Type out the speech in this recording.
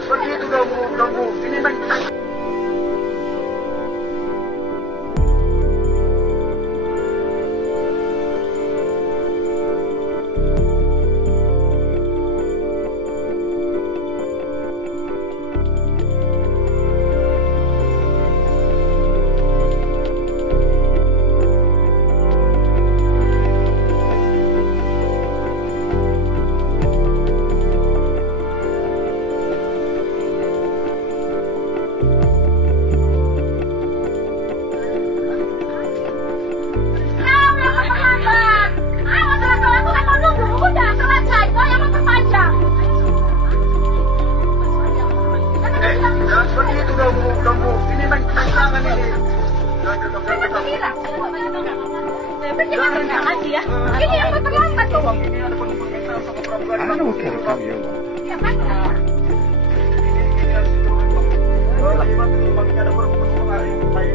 seperti itu kamu. Ini seperti itu kamu. Ini tantangan ini. Ini yang terlambat tuh. Ano terekam ya? Ya kan? Ini harus turun. Kalau ada perempuan hari, baik